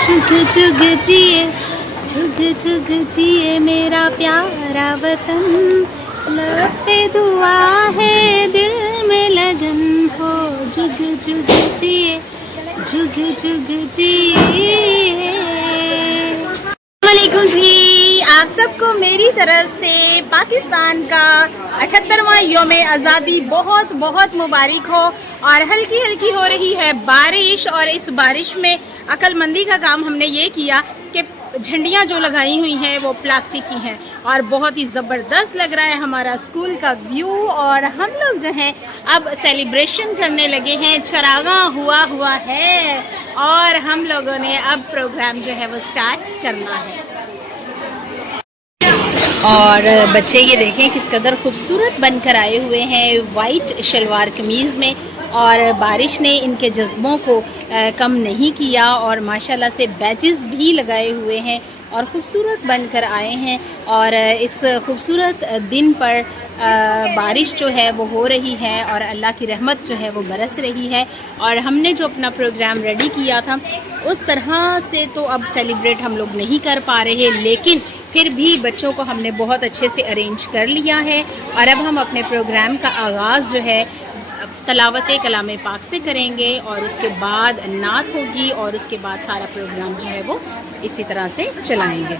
जुग जुग जिए, जुग जुग जिए मेरा प्यारा वतन, लब पे दुआ है दिल में लगन हो, जुग जुग जिए, जुग जुग जिए। वालेकुम जी, आप सबको मेरी तरफ से पाकिस्तान का 78वां यौम आज़ादी बहुत बहुत मुबारक हो। और हल्की हल्की हो रही है बारिश, और इस बारिश में अक्लमंदी का काम हमने ये किया कि झंडियाँ जो लगाई हुई हैं वो प्लास्टिक की हैं, और बहुत ही ज़बरदस्त लग रहा है हमारा स्कूल का व्यू। और हम लोग जो हैं अब सेलिब्रेशन करने लगे हैं, चरागा हुआ है, और हम लोगों ने अब प्रोग्राम जो है वो स्टार्ट करना है। और बच्चे ये देखें किस कदर खूबसूरत बनकर आए हुए हैं वाइट शलवार कमीज़ में, और बारिश ने इनके जज्बों को कम नहीं किया, और माशाल्लाह से बैचेस भी लगाए हुए हैं और ख़ूबसूरत बनकर आए हैं। और इस खूबसूरत दिन पर बारिश जो है वो हो रही है, और अल्लाह की रहमत जो है वो बरस रही है। और हमने जो अपना प्रोग्राम रेडी किया था उस तरह से तो अब सेलिब्रेट हम लोग नहीं कर पा रहे, लेकिन फिर भी बच्चों को हमने बहुत अच्छे से अरेंज कर लिया है। और अब हम अपने प्रोग्राम का आगाज़ जो है तलावत कलाम पाक से करेंगे, और उसके बाद नात होगी, और उसके बाद सारा प्रोग्राम जो है वो इसी तरह से चलाएंगे।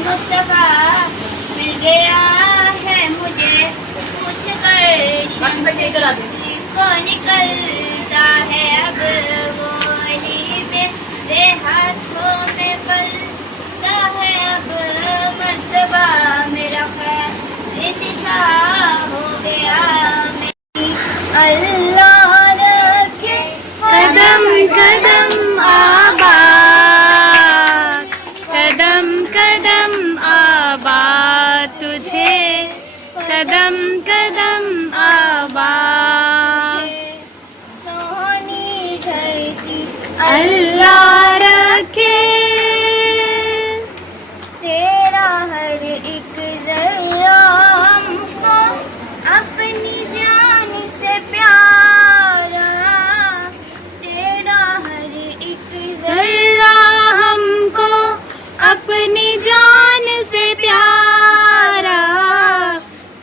मुस्तफा मिल गया है मुझे, कुछ कर को निकलता है अब बोली मेरे हाथों में पलता है अब मर्तबा मेरा खैर निशा हो गया। अल्लाह रखे कदम कदम आबाद, कदम कदम आबाद तुझे, कदम कदम आबाद। सोनी धरती अल्लाह रखे तेरा हर एक जर्रा हमको अपनी जान से प्यारा, तेरा हर एक जर्रा हमको अपनी जान से प्यारा,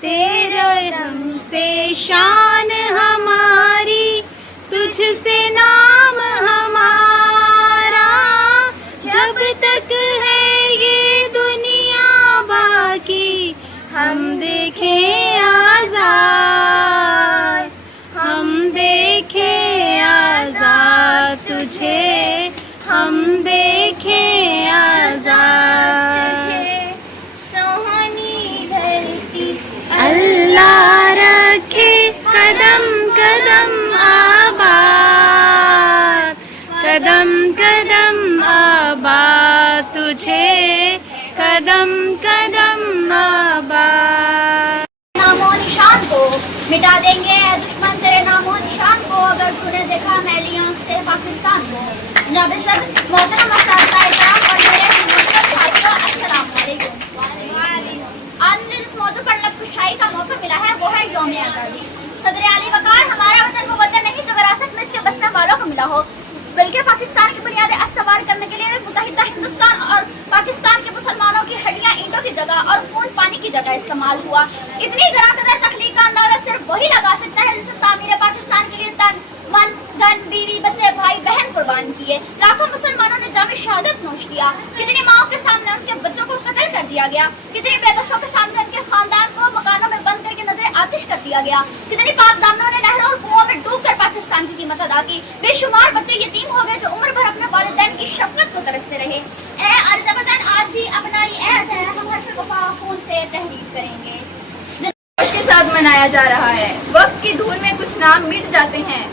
तेरे रंग से शान हमारी, तुझसे नाम हमारा, जब तक है ये दुनिया बाकी हम देखें आज़ाद, हम देखें आज़ाद तुझे, हम देखें आज़ाद। सोहनी धरती अल्लाह रखे कदम कदम आबाद, कदम कदम आबाद तुझे, कदम कदम आबाद। नामो निशान को मिटा देंगे दुश्मन तेरे नामो निशान को, अगर तूने देखा मैली आंख से पाकिस्तान को। जनाब सद मोहतरम अस्सलाम और मेरे मुस्तफा साथियों अस्सलाम वालेकुम। आज मुझे जिस मौजू पर लफ्ज़शाही का मौका मिला है वो है यौम आज़ादी। सदर आली वकार हमारा वतन वो वतन नहीं जो विरासत में इसके बसने वालों को मिला हो, बल्कि पाकिस्तान की बुनियादें अस्तवार करने के लिए मुत्तहिदा हिंदुस्तान और पाकिस्तान के मुसलमानों की हड्डियां ईंटों की जगह और खून पानी की जगह इस्तेमाल हुआ। इतनी ज़रा-कदर तख्लीक का अंदाज़ा सिर्फ वही लगा सकता है जिसने तामीर पाकिस्तान के लिए तन मन धन बीवी बच्चे भाई बहन कुर्बान किए। लाखों मुसलमानों ने जामे शहादत नोश किया, कितनी माओं के सामने उनके बच्चों को कत्ल कर दिया गया, कितनी बेबसों के सामने उनके खानदान को मकानों में बंद करके नजर आतिश कर दिया गया, कितनी पाक दामनों ने नहरों और कुओं में डूब कर पाकिस्तान की कीमत अदा की। बेशुमार बच्चे यतीम हो गए जो उम्र भर अपने वालिदैन की शफकत को तरसते रहे। ए अर्ज़ वतन आज भी अपना ये अहद है, हम हर वफा खून से तहरीर करेंगे। के साथ मनाया जा रहा है। वक्त की धूल में कुछ नाम मिट जाते हैं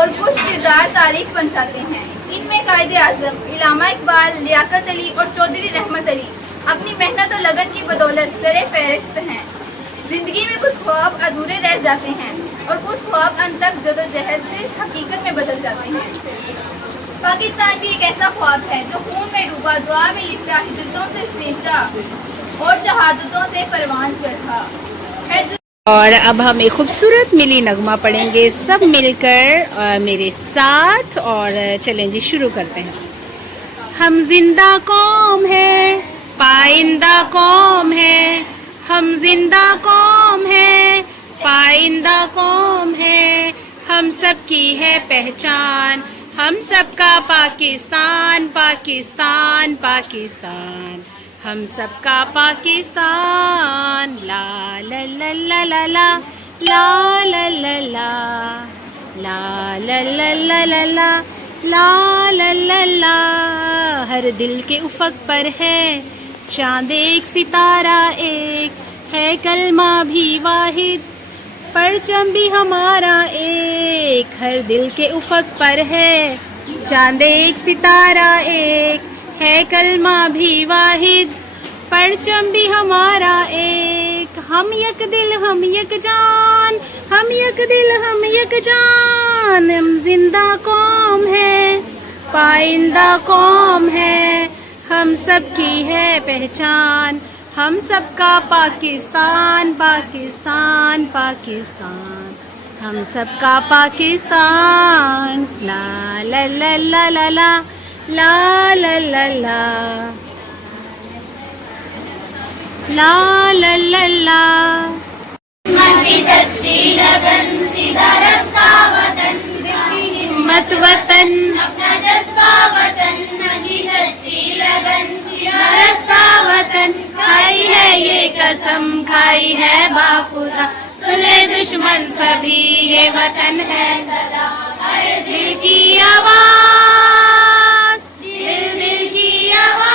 और कुछ किरदार तारीख बन जाते हैं। इनमें कायदे आज़म, इल्लामा इकबाल, लियाकत अली और चौधरी रहमत अली अपनी मेहनत और लगन की बदौलत ज़रे फहरिस्त हैं। जिंदगी में कुछ ख्वाब अधूरे रह जाते हैं और कुछ ख्वाब अंत तक जदोजहद से हकीकत में बदल जाते हैं। पाकिस्तान भी एक ऐसा ख्वाब है जो खून में डूबा, दुआ में लिपटा, हिजरतों से सींचा और शहादतों से परवान चढ़ा है जो। और अब हम एक खूबसूरत मिली नगमा पढ़ेंगे सब मिलकर मेरे साथ। और चलें जी, शुरू करते हैं। हम जिंदा कौम है, पाइंदा कौम है, हम जिंदा कौम है, पाइंदा कौम है, हम सब की है पहचान, हम सबका पाकिस्तान, पाकिस्तान, पाकिस्तान, हम सबका पाकिस्तान। ला ला ला ला ला ला ला ला ला ला ला ला ला ला ला ला ला ला ला। हर दिल के उफक पर है चांद एक, सितारा एक, है कलमा भी वाहिद, परचम भी हमारा एक। हर दिल के उफक पर है चांद एक, सितारा एक, है कलमा भी वाहिद, परचम भी हमारा एक। हम यक दिल हम यक जान, हम यक दिल हम यक जान, हम जिंदा कौम है, पाइंदा कौम है, हम सब की है पहचान, हम सबका पाकिस्तान, पाकिस्तान, पाकिस्तान, हम सबका पाकिस्तान। ला ला ला ला ला ला ला ला ला ला ला ला ला ला। मन की सच्ची लगन, सीधा रास्ता वतन, दिल की हिम्मत वतन, अपना जज्बा वतन, मन की सच्ची लगन, सीधा रास्ता वतन, खाई है ये कसम, खाई है बाखुदा, सुन ले दुश्मन सभी, ये वतन है सदा। हर दिल की आवाज, दिल दिल की आवाज,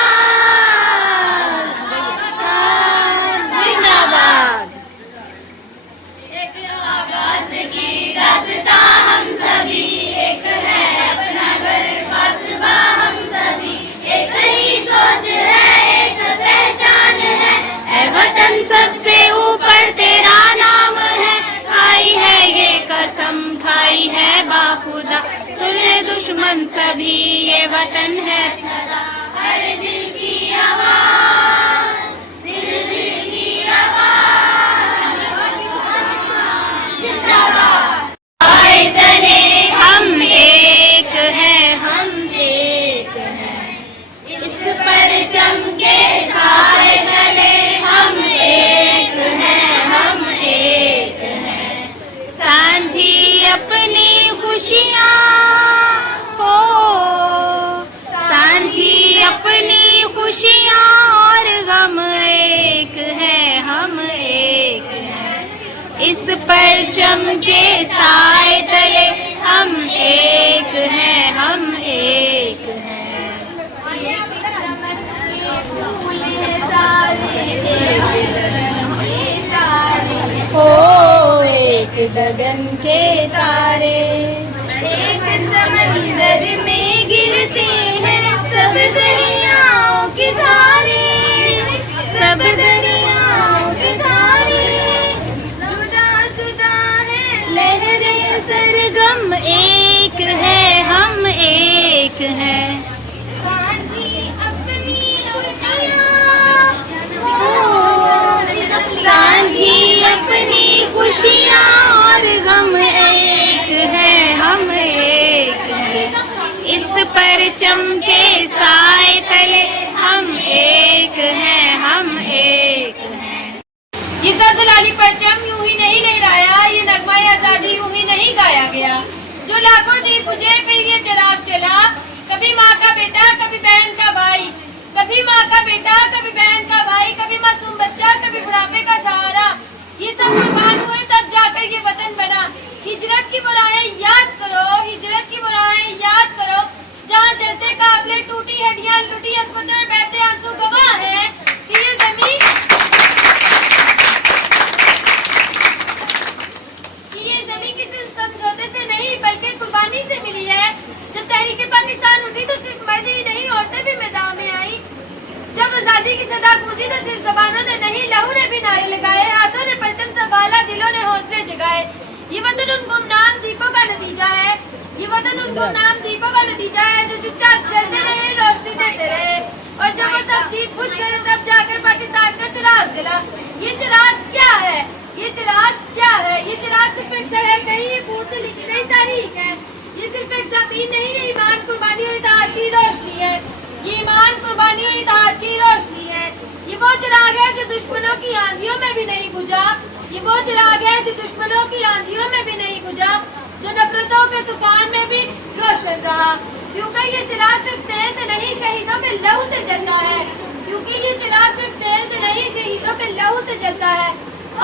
जिंदाबाद। एक आवाज की रास्ता हम सभी, एक है अपना घर वास्बा हम सभी, एक ही सोच है, एक पहचान है, ऐ वतन सबसे ऊपर तेरा नाम है, खाई है ये कसम, खाई है बाखुदा, सुन ले दुश्मन सभी, ये वतन है सदा। हर दिल की आवाज, दिल दिल की आवाज, जिंदाबाद। आए तले हम एक हैं, हम एक हैं, इस परचम के साए तले हम एक हैं, हम एक हैं। सांझी अपनी खुशियाँ हो, सांझी अपनी खुशियाँ और गम एक है, हम एक हैं, इस परचम के साए तले हम एक हैं, हम एक हैं। एक चमन के फूल हैं सारे, एक गगन के तारे, हो एक गगन के तारे, एक समंदर में गिरते हैं सब दरियाओं की धारे, सब दरियाओं की धारे, जुदा जुदा है लहरें सरगम, एक है हम एक हैं, सांझी अपनी खुशियाँ हो, सांझी अपनी खुशियाँ और गम एक है, हम एक हैं, इस परचम के साए तले हम एक हैं, हम एक हैं। ये सब दलाली परचम यूं ही नहीं लहराया, ये नगमा आजादी यूं ही नहीं गाया गया। जो लाखों दीप बुझे फिर ये चिराग चला, कभी माँ का बेटा कभी बहन का भाई, कभी माँ का बेटा कभी बहन का भाई, कभी मासूम बच्चा कभी बुढ़ापे का सहारा। ये सब कुर्बान हुए तब जाकर ये वतन बना। हिजरत की बुराइयां याद करो, हिजरत की बुराइयां याद करो, जहाँ जलते काफिले, टूटी हड्डियां, लुटी अस्पताल, बहते आंसू गवाह है कि ये जमीन किसी समझौते से नहीं बल्कि कुर्बानी से मिली है। जब तहरीक पाकिस्तान उठी तो सिर्फ मर्द ही नहीं औरतें भी मैदान में आई। जब आज़ादी की सदा गूंजी तो सिर्फ ज़बानों ने नहीं, लहू ने भी नारे लगाए, हाथों ने परचम संभाला, दिलों ने हौसले जगाए। ये वतन उन गुमनाम दीपों का नतीजा है, ये वतन उन गुमनाम दीपों का नतीजा है जो चुपचाप जलते रहे, रोशनी देते रहे। और जब वो सब दीप बुझ गए तब जाकर पाकिस्तान का चिराग जला। ये चिराग क्या है? ये चिराग क्या है? ये चिराग सिर्फ एक सरहद नहीं, ये खून से लिखी गई तारीख है। ये सिर्फ एक ज़मीन नहीं, ये ईमान, कुर्बानी और इताअत की रोशनी है। ये ईमान, कुर्बानी और इताअत की रोशनी है। ये वो चिराग है जो दुश्मनों की आंधियों में भी नहीं बुझा। ये वो चिराग है जो दुश्मनों की आंधियों में भी नहीं बुझा, जो नफरतों के तूफान में भी रोशन रहा। क्योंकि ये चिराग सिर्फ तेल से नहीं, शहीदों के लहू से जलता है। क्योंकि ये चिराग सिर्फ तेल से नहीं, शहीदों के लहू से जलता है।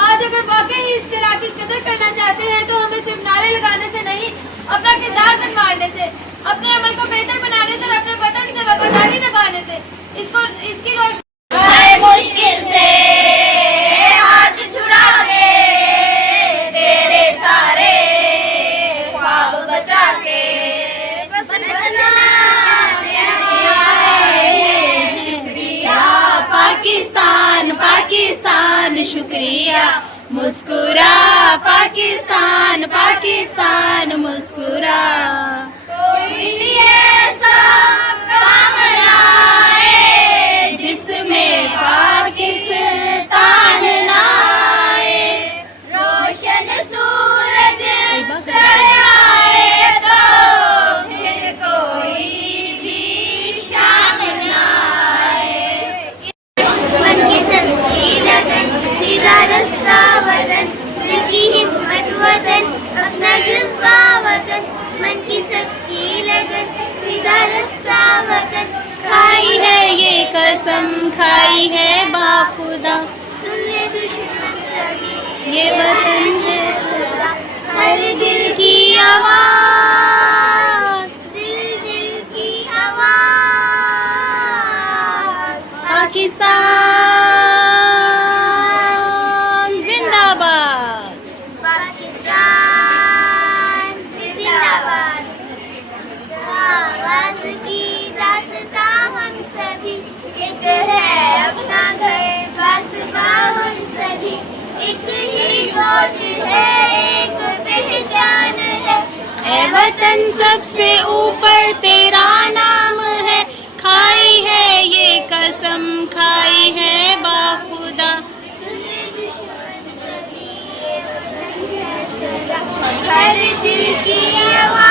आज अगर वाकई इस चिराग की कदर करना चाहते हैं तो हमें सिर्फ नारे लगाने से नहीं, अपना किरदार संभालने से, अपने अमल को बेहतर बनाने से और अपने वतन से वफादारी निभाने से इसकी रोशनी मुश्किल से हाथ छुड़ा के तेरे सारे ख्वाब बचा के शुक्रिया पाकिस्तान पाकिस्तान शुक्रिया, मुस्कुरा पाकिस्तान पाकिस्तान मुस्कुरा। कोई भी ऐसा काम आए जिसमें पाकिस्तान ना आए, रोशन सूरज चढ़ आए तो फिर कोई भी शाम ना आए। मन की सच्ची लगन, सीधा रास्ता वतन, दिल की हिम्मत वतन, अपना जज्बा वतन। मन की सच्ची लगन, सीधा रास्ता वतन, खाई है ये कसम, खाई है बाखुदा, सुन ले दुश्मन सभी, ये वतन है खुदा। हर दिल की आवाज, दिल की आवाज। पाकिस्तान जिंदाबाद। पाकिस्तान जिंदाबाद। आवाज की दास्तां हम सभी, एक है अपना घर वास्ता हम सभी, एक ही सोच है, एक पहचान है। ए वतन सबसे ऊपर तेरा नाम है, खाई है ये कसम, खाई है बाखुदा। सुन ले दुश्मन सभी, ये वतन है सदा, हर दिल की आवाज।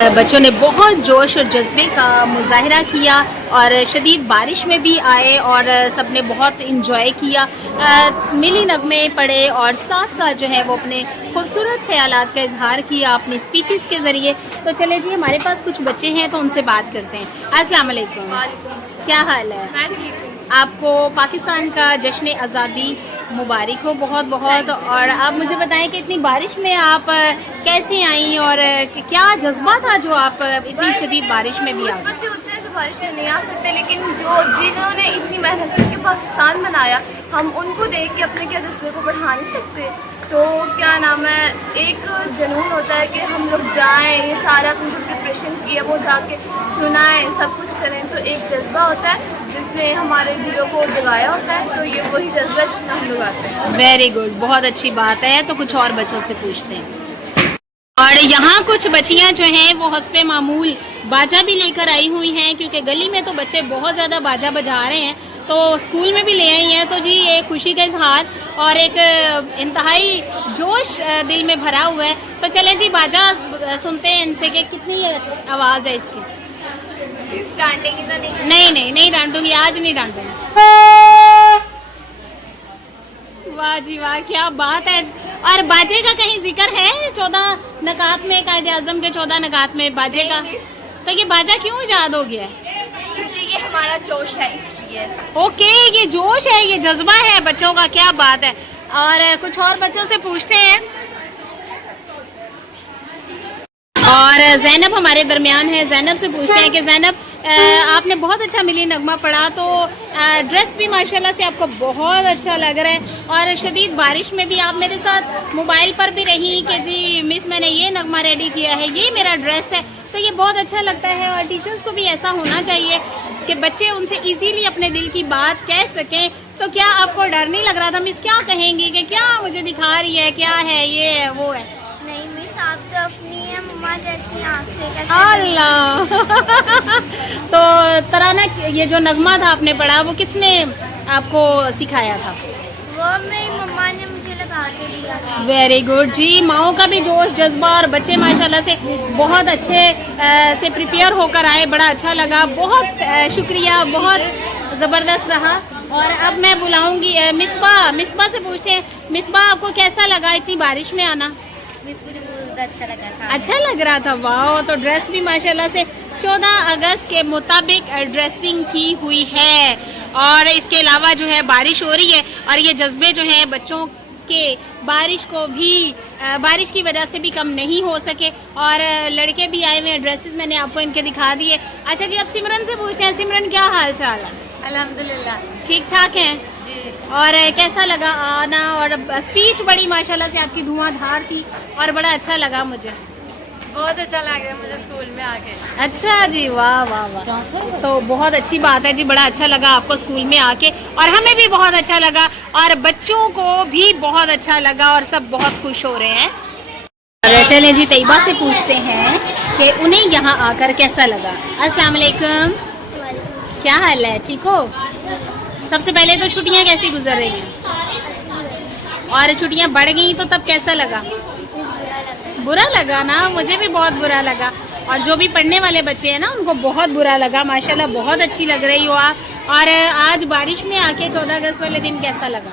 बच्चों ने बहुत जोश और जज्बे का मुजाहरा किया और शदीद बारिश में भी आए और सब ने बहुत इंजॉय किया, मिली नगमे पढ़े और साथ साथ जो है वो अपने खूबसूरत ख्यालात का इजहार किया अपनी स्पीचेस के ज़रिए। तो चले जी, हमारे पास कुछ बच्चे हैं तो उनसे बात करते हैं। अस्सलाम वालेकुम, क्या हाल है? आपको पाकिस्तान का जश्न आज़ादी मुबारक हो बहुत बहुत। और आप मुझे बताएं कि इतनी बारिश में आप कैसे आई और क्या जज्बा था जो आप इतनी शदीद बारिश में भी आ गए? बच्चे होते हैं जो बारिश में नहीं आ सकते, लेकिन जिन्होंने इतनी मेहनत करके पाकिस्तान बनाया, हम उनको देख के अपने क्या जज्बे को बढ़ा नहीं सकते। तो क्या नाम है, एक जुनून होता है कि हम लोग जाएं, ये सारा जो सेलिब्रेशन किया, वो जाके सुनाएं, सब कुछ करें। तो एक जज्बा होता है जिसने हमारे दिलों को जगाया होता है, तो ये वही जज्बा है जिसमें हम लोग आते हैं। वेरी गुड, बहुत अच्छी बात है। तो कुछ और बच्चों से पूछते हैं। और यहाँ कुछ बच्चियाँ जो हैं वो हस्बे मामूल बाजा भी लेकर आई हुई हैं, क्योंकि गली में तो बच्चे बहुत ज़्यादा बाजा बजा रहे हैं, तो स्कूल में भी ले आई हैं। तो जी ये खुशी का इजहार और एक इंतहाई जोश दिल में भरा हुआ है। तो चलें जी बाजा सुनते हैं इनसे कि कितनी आवाज़ है इसकी। डांटेंगी तो नहीं डांटूंगी, आज नहीं डांटूंगी। वाह जी वाह, क्या बात है। और बाजे का कहीं जिक्र है 14 नकात में, कायदे आज़म के 14 नकात में बाजे का? तो ये बाजा क्यों इजाद हो गया है? क्योंकि ये हमारा जोश है इसलिए। ओके, ये जोश है, ये जज्बा है बच्चों का, क्या बात है। और कुछ और बच्चों से पूछते हैं। और जैनब हमारे दरमियान है, जैनब से पूछते हैं कि जैनब आपने बहुत अच्छा मिली नगमा पढ़ा, तो ड्रेस भी माशाल्लाह से आपको बहुत अच्छा लग रहा है। और शदीद बारिश में भी आप मेरे साथ मोबाइल पर भी रही कि जी मिस मैंने ये नगमा रेडी किया है, ये मेरा ड्रेस है। तो ये बहुत अच्छा लगता है। और टीचर्स को भी ऐसा होना चाहिए कि बच्चे उनसे इजीली अपने दिल की बात कह सकें। तो क्या आपको डर नहीं लग रहा था मिस क्या कहेंगी कि क्या मुझे दिखा रही है, क्या है ये है वो है? नहीं मिस, आप तो अपनी है मम्मा जैसी आंखें। अल्लाह तो तराना, ये जो नगमा था आपने पढ़ा, वो किसने आपको सिखाया था? वो मेरी मम्मा ने मुझे लगा के दिया था। वेरी गुड जी, माओ का भी जोश जज्बा, और बच्चे माशाल्लाह से बहुत अच्छे से प्रिपेयर होकर आए, बड़ा अच्छा लगा। बहुत शुक्रिया, बहुत ज़बरदस्त रहा। और अब मैं बुलाऊंगी मिसबा से पूछते हैं। मिसबा, आपको कैसा लगा इतनी बारिश में आना? मुझे बहुत अच्छा लगा था। अच्छा लग रहा था, वाह। तो ड्रेस भी माशाल्लाह से 14 अगस्त के मुताबिक ड्रेसिंग की हुई है। और इसके अलावा जो है बारिश हो रही है, और ये जज्बे जो हैं बच्चों के बारिश को भी बारिश की वजह से भी कम नहीं हो सके। और लड़के भी आए हुए हैं, ड्रेसेस मैंने आपको इनके दिखा दिए। अच्छा जी, अब सिमरन से पूछते हैं। सिमरन, क्या हाल चाल है? अल्हम्दुलिल्लाह ठीक ठाक हैं? और कैसा लगा आना? और स्पीच बड़ी माशाल्लाह से आपकी धुआंधार थी और बड़ा अच्छा लगा मुझे। बहुत अच्छा लग रहा है मुझे स्कूल में आके। अच्छा जी, वाह वाह वाह। तो बहुत अच्छी बात है जी, बड़ा अच्छा लगा आपको स्कूल में आके, और हमें भी बहुत अच्छा लगा, और बच्चों को भी बहुत अच्छा लगा, और सब बहुत खुश हो रहे हैं। चलें जी, तैयबा से पूछते हैं कि उन्हें यहाँ आकर कैसा लगा। अस्सलाम वालेकुम, क्या हाल है? ठीक हो? सबसे पहले तो छुट्टियाँ कैसी गुजर रही हैं? और छुट्टियाँ बढ़ गई तो तब कैसा लगा? बुरा लगा ना, मुझे भी बहुत बुरा लगा। और जो भी पढ़ने वाले बच्चे हैं ना, उनको बहुत बुरा लगा। माशाल्लाह बहुत अच्छी लग रही हो आप। और आज बारिश में आके 14 अगस्त वाले दिन कैसा लगा?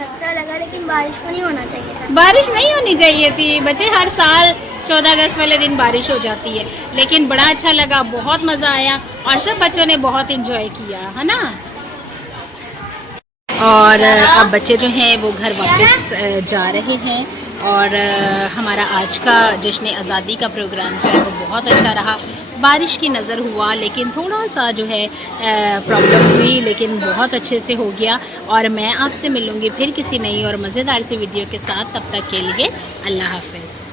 अच्छा लगा, लेकिन बारिश को नहीं होना चाहिए था। बारिश नहीं होनी चाहिए थी बच्चे, हर साल 14 अगस्त वाले दिन बारिश हो जाती है। लेकिन बड़ा अच्छा लगा, बहुत मज़ा आया, और सब बच्चों ने बहुत इंजॉय किया, है ना। और अब बच्चे जो हैं वो घर वापस जा रहे हैं। और हमारा आज का जश्न आज़ादी का प्रोग्राम जो है वो बहुत अच्छा रहा। बारिश की नज़र हुआ, लेकिन थोड़ा सा जो है प्रॉब्लम हुई, लेकिन बहुत अच्छे से हो गया। और मैं आपसे मिलूँगी फिर किसी नई और मज़ेदार सी वीडियो के साथ। तब तक के लिए अल्लाह हाफ़िज़।